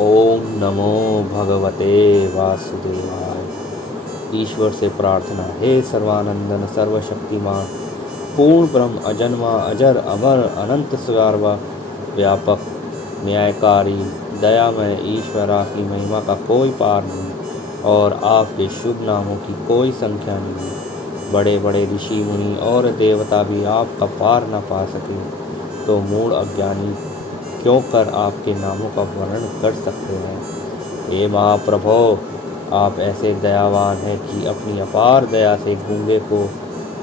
ओम नमो भगवते वासुदेवाय। ईश्वर से प्रार्थना। हे सर्वानंदन सर्वशक्तिमान पूर्ण ब्रह्म अजन्मा अजर अमर अनंत सर्व व्यापक न्यायकारी दयामय ईश्वरा की महिमा का कोई पार नहीं और आपके शुभ नामों की कोई संख्या नहीं। बड़े बड़े ऋषि मुनि और देवता भी आपका पार न पा सके तो मूढ़ अज्ञानी क्यों कर आपके नामों का वर्णन कर सकते हैं। हे महाप्रभो, आप ऐसे दयावान हैं कि अपनी अपार दया से गूंगे को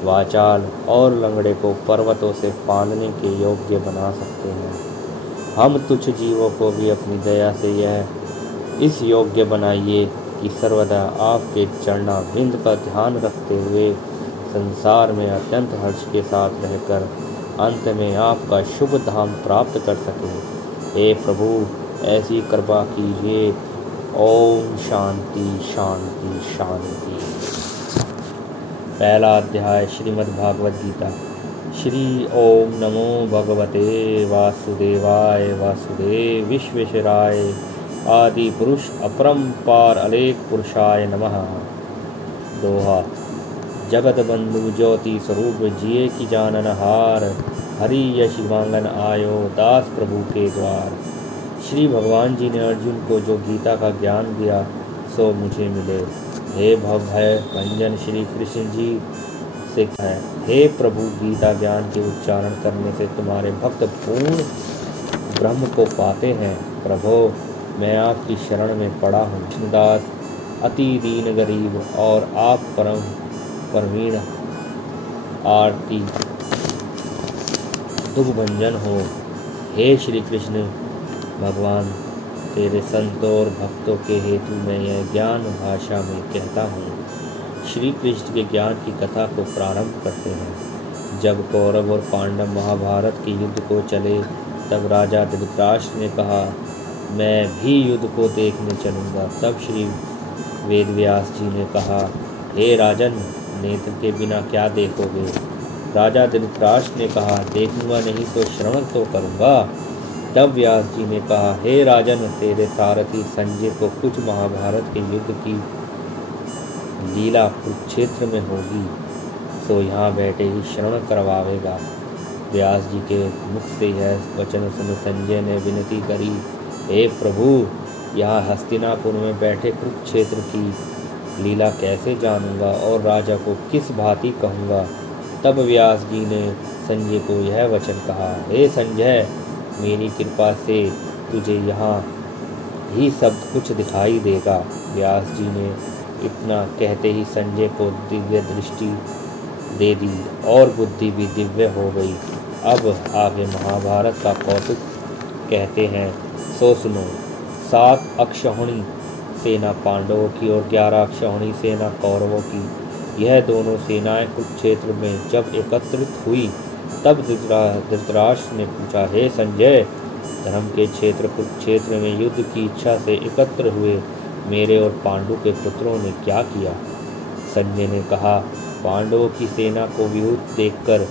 वाचाल और लंगड़े को पर्वतों से फांदने के योग्य बना सकते हैं। हम तुच्छ जीवों को भी अपनी दया से यह इस योग्य बनाइए कि सर्वदा आपके चरणारविंद का ध्यान रखते हुए संसार में अत्यंत हर्ष के साथ रहकर अंत में आपका शुभ धाम प्राप्त कर सके। हे प्रभु, ऐसी कृपा कीजिए। ओम शांति शांति शांति। पहला अध्याय श्रीमद् भागवत गीता। श्री ओम नमो भगवते वासुदेवाय वासुदेव विश्वेश्वराय आदि पुरुष अपरंपार अलेख पुरुषाय नमः। दोहा। जगत बंधु ज्योति स्वरूप जिये की जानन हार, हरि यश मांगन आयो दास प्रभु के द्वार। श्री भगवान जी ने अर्जुन को जो गीता का ज्ञान दिया सो मुझे मिले। हे भवभय भंजन श्री कृष्ण जी से है, हे प्रभु, गीता ज्ञान के उच्चारण करने से तुम्हारे भक्त पूर्ण ब्रह्म को पाते हैं। प्रभो, मैं आपकी शरण में पड़ा हूँ। कृष्णदास अति दीन गरीब और आप परम परवीण आरती दुख भंजन हो। हे श्री कृष्ण भगवान, तेरे संतों और भक्तों के हेतु मैं यह ज्ञान भाषा में कहता हूँ। श्री कृष्ण के ज्ञान की कथा को प्रारंभ करते हैं। जब कौरव और पांडव महाभारत के युद्ध को चले तब राजा धृतराष्ट्र ने कहा, मैं भी युद्ध को देखने चलूँगा। तब श्री वेदव्यास जी ने कहा, हे राजन, नेत्र के बिना क्या देखोगे। राजा धृतराष्ट्र ने कहा, देखूंगा नहीं तो श्रवण तो करूंगा। तब व्यास जी ने कहा, हे राजन, तेरे सारथी संजय को कुछ महाभारत के युद्ध की लीला कुरुक्षेत्र में होगी, तो यहाँ बैठे ही श्रवण करवावेगा। व्यास जी के मुख से यह वचन सुन संजय ने विनती करी, हे प्रभु, यहाँ हस्तिनापुर में बैठे कुरुक्षेत्र की लीला कैसे जानूंगा और राजा को किस भांति कहूँगा। तब व्यास जी ने संजय को यह वचन कहा, हे संजय, मेरी कृपा से तुझे यहाँ ही सब कुछ दिखाई देगा। व्यास जी ने इतना कहते ही संजय को दिव्य दृष्टि दे दी और बुद्धि भी दिव्य हो गई। अब आगे महाभारत का कौतुक कहते हैं, सो सुनो। 7 अक्षौहिणी सेना पांडवों की और 11 अक्षौहिणी सेना कौरवों की, यह दोनों सेनाएं कुरुक्षेत्र में जब एकत्रित हुई तब धृतराष्ट्र ने पूछा, हे संजय, धर्म के क्षेत्र कुरुक्षेत्र में युद्ध की इच्छा से एकत्र हुए मेरे और पांडु के पुत्रों ने क्या किया। संजय ने कहा, पांडवों की सेना को व्यूह देखकर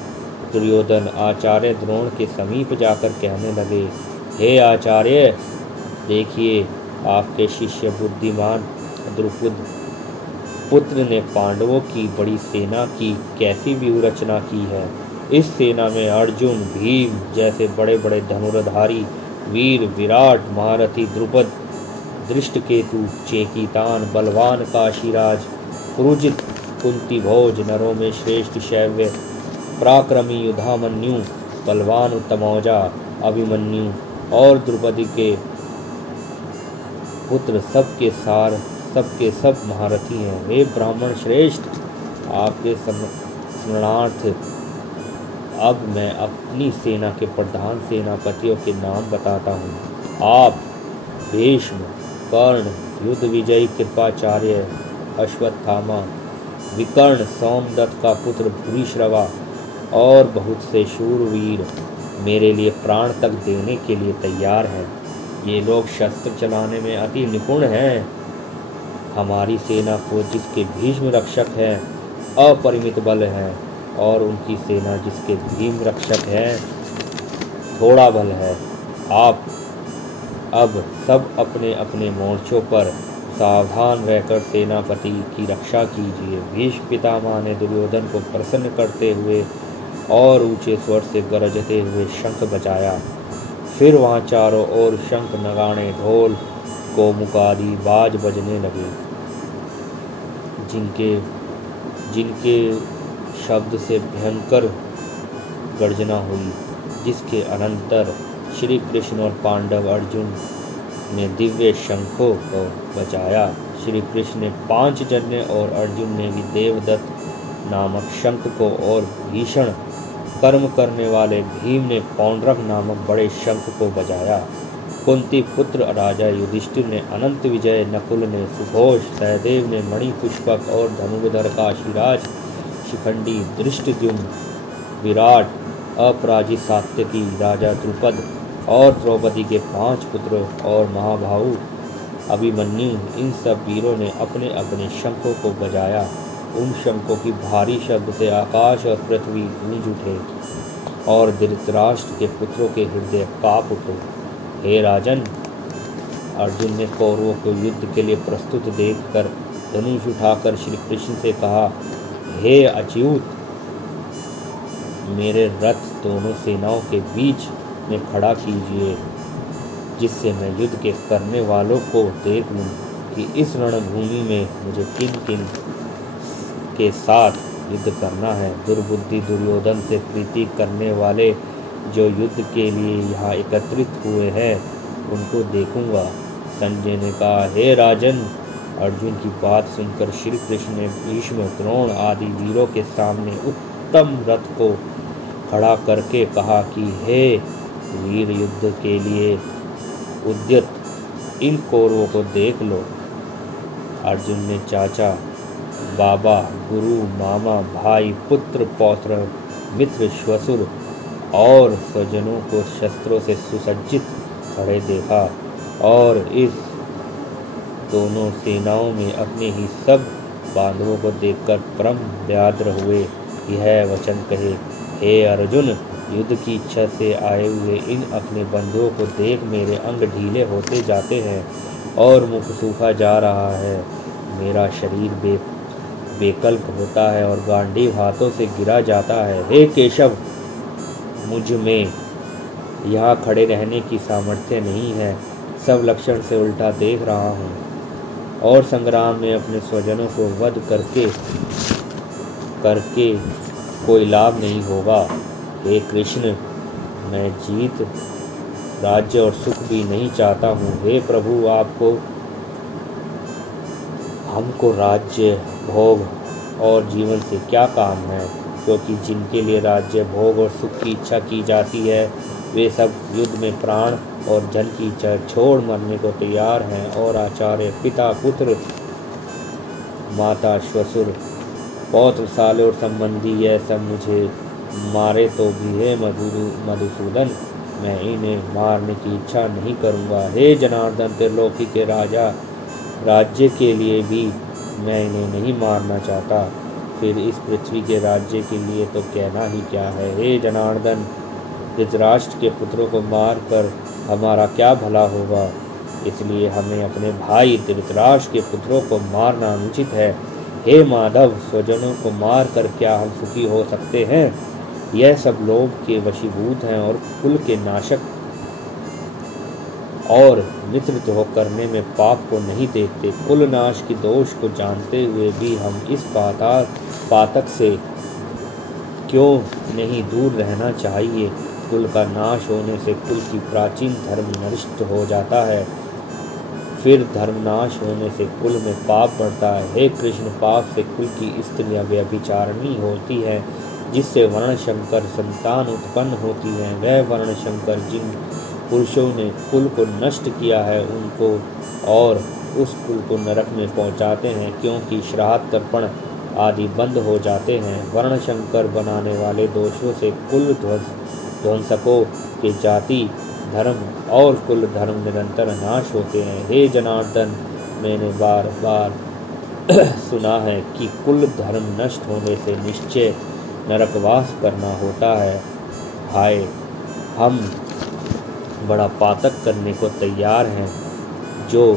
दुर्योधन आचार्य द्रोण के समीप जाकर कहने लगे, हे आचार्य, देखिए, आपके शिष्य बुद्धिमान द्रुपद पुत्र ने पांडवों की बड़ी सेना की कैसी व्यूह रचना की है। इस सेना में अर्जुन, भीम जैसे बड़े बड़े धनुर्धारी वीर, विराट महारथी द्रुपद, दृष्टकेतु, चेकितान, बलवान काशीराज, पुरुजित, कुंती भोज, नरों में श्रेष्ठ शैव्य, पराक्रमी युधामन्यु, बलवान उत्तमौजा, अभिमन्यु और द्रुपदी के पुत्र सबके सब महारथी हैं। वे ब्राह्मण श्रेष्ठ, आपके स्मरणार्थ अब मैं अपनी सेना के प्रधान सेनापतियों के नाम बताता हूँ। आप भीष्म, कर्ण, युद्ध विजयी कृपाचार्य, अश्वत्थामा, विकर्ण, सोमदत्त का पुत्र भूरिश्रवा और बहुत से शूरवीर मेरे लिए प्राण तक देने के लिए तैयार हैं। ये लोग शस्त्र चलाने में अति निपुण हैं। हमारी सेना को जिसके भीष्म रक्षक हैं अपरिमित बल है और उनकी सेना जिसके भीम रक्षक हैं थोड़ा बल है। आप अब सब अपने अपने मोर्चों पर सावधान रहकर सेनापति की रक्षा कीजिए। भीष्म पितामह ने दुर्योधन को प्रसन्न करते हुए और ऊंचे स्वर से गरजते हुए शंख बजाया। फिर वहाँ चारों ओर शंख, नगाड़े, ढोल, कोमुखादि बाज बजने लगे, जिनके शब्द से भयंकर गर्जना हुई, जिसके अनंतर श्री कृष्ण और पांडव अर्जुन ने दिव्य शंखों को बजाया। श्री कृष्ण ने 5 जन्य और अर्जुन ने भी देवदत्त नामक शंख को और भीषण कर्म करने वाले भीम ने पौंड्रक नामक बड़े शंख को बजाया। कुंती पुत्र राजा युधिष्ठिर ने अनंत विजय, नकुल ने सुघोष, सहदेव ने मणिपुष्पक और धनुर्धर काशीराज, शिखंडी, धृष्टद्युम्न, विराट, अपराजित सात्यकी, राजा द्रुपद और द्रौपदी के 5 पुत्र और महाभाऊ अभिमन्यु, इन सब वीरों ने अपने अपने शंखों को बजाया। उन शंखों की भारी शब्द से आकाश और पृथ्वी गूंज उठे और धृतराष्ट्र के पुत्रों के हृदय कांप उठे। हे राजन, अर्जुन ने कौरवों को युद्ध के लिए प्रस्तुत देखकर धनुष उठाकर श्री कृष्ण से कहा, हे अच्युत, मेरे रथ दोनों सेनाओं के बीच में खड़ा कीजिए, जिससे मैं युद्ध के करने वालों को देख लूं कि इस रणभूमि में मुझे किन किन के साथ युद्ध करना है। दुर्बुद्धि दुर्योधन से प्रीति करने वाले जो युद्ध के लिए यहाँ एकत्रित हुए हैं, उनको देखूंगा। संजय ने कहा, हे राजन, अर्जुन की बात सुनकर श्री कृष्ण ने भीष्म, द्रोण आदि वीरों के सामने उत्तम रथ को खड़ा करके कहा कि हे वीर, युद्ध के लिए उद्यत इन कौरवों को देख लो। अर्जुन ने चाचा, बाबा, गुरु, मामा, भाई, पुत्र, पौत्र, मित्र, श्वशुर और स्वजनों को शस्त्रों से सुसज्जित खड़े देखा और इस दोनों सेनाओं में अपने ही सब बांधवों को देखकर परम व्याद्र हुए यह वचन कहे, हे अर्जुन, युद्ध की इच्छा से आए हुए इन अपने बंधुओं को देख मेरे अंग ढीले होते जाते हैं और मुख सूखा जा रहा है। मेरा शरीर बेकल्प होता है और गांडीव हाथों से गिरा जाता है। हे केशव, मुझ में यहाँ खड़े रहने की सामर्थ्य नहीं है, सब लक्षण से उल्टा देख रहा हूँ और संग्राम में अपने स्वजनों को वध करके कोई लाभ नहीं होगा। हे कृष्ण, मैं जीत, राज्य और सुख भी नहीं चाहता हूँ। हे प्रभु, हमको राज्य, भोग और जीवन से क्या काम है, क्योंकि जिनके लिए राज्य, भोग और सुख की इच्छा की जाती है, वे सब युद्ध में प्राण और जन की इच्छा छोड़ मरने को तैयार हैं। और आचार्य, पिता, पुत्र, माता, श्वशुर, पौत्र, साले और संबंधी, यह सब मुझे मारे तो भी हे मधुसूदन, मैं इन्हें मारने की इच्छा नहीं करूँगा। हे जनार्दन, त्रिलोकी के राजा, राज्य के लिए भी मैं इन्हें नहीं मारना चाहता, फिर इस पृथ्वी के राज्य के लिए तो कहना ही क्या है। हे जनार्दन, धृतराष्ट्र के पुत्रों को मार कर हमारा क्या भला होगा, इसलिए हमें अपने भाई धृतराष्ट्र के पुत्रों को मारना अनुचित है। हे माधव, स्वजनों को मार कर क्या हम सुखी हो सकते हैं? यह सब लोभ के वशीभूत हैं और कुल के नाशक और मित्रद्रोह करने में पाप को नहीं देखते। कुल नाश की दोष को जानते हुए भी हम इस पातक से क्यों नहीं दूर रहना चाहिए। कुल का नाश होने से कुल की प्राचीन धर्म नष्ट हो जाता है, फिर धर्मनाश होने से कुल में पाप बढ़ता है। हे कृष्ण, पाप से कुल की स्त्रियां व्यभिचारिणी होती हैं, जिससे वर्णशंकर संतान उत्पन्न होती है। वह वर्णशंकर जिन पुरुषों ने कुल को नष्ट किया है, उनको और उस कुल को नरक में पहुंचाते हैं, क्योंकि श्राद्ध तर्पण आदि बंद हो जाते हैं। वर्णशंकर बनाने वाले दोषों से कुल ध्वंसकों के जाति धर्म और कुल धर्म निरंतर नाश होते हैं। हे जनार्दन, मैंने बार बार सुना है कि कुल धर्म नष्ट होने से निश्चय नरकवास करना होता है। हाय, हम बड़ा पातक करने को तैयार हैं, जो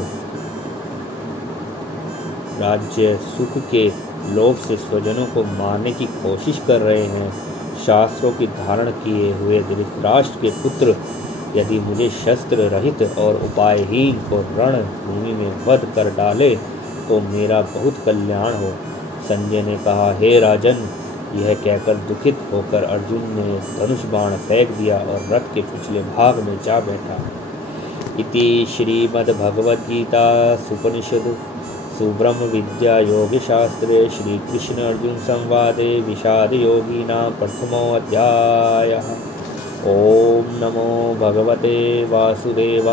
राज्य सुख के लोभ से स्वजनों को मारने की कोशिश कर रहे हैं। शास्त्रों की धारण किए हुए धृतराष्ट्र के पुत्र यदि मुझे शस्त्र रहित और उपायहीन को रण भूमि में वध कर डाले तो मेरा बहुत कल्याण हो। संजय ने कहा, हे राजन, यह कहकर दुखित होकर अर्जुन ने धनुष बाण फेंक दिया और रथ के पिछले भाग में जा बैठा। इति श्रीमद्भगवद्गीता सुपनिषद सुब्रह्म विद्या योग शास्त्रे श्री कृष्ण अर्जुन संवादे विषाद योगिना प्रथमो अध्यायः। ओम नमो भगवते वासुदेवाय।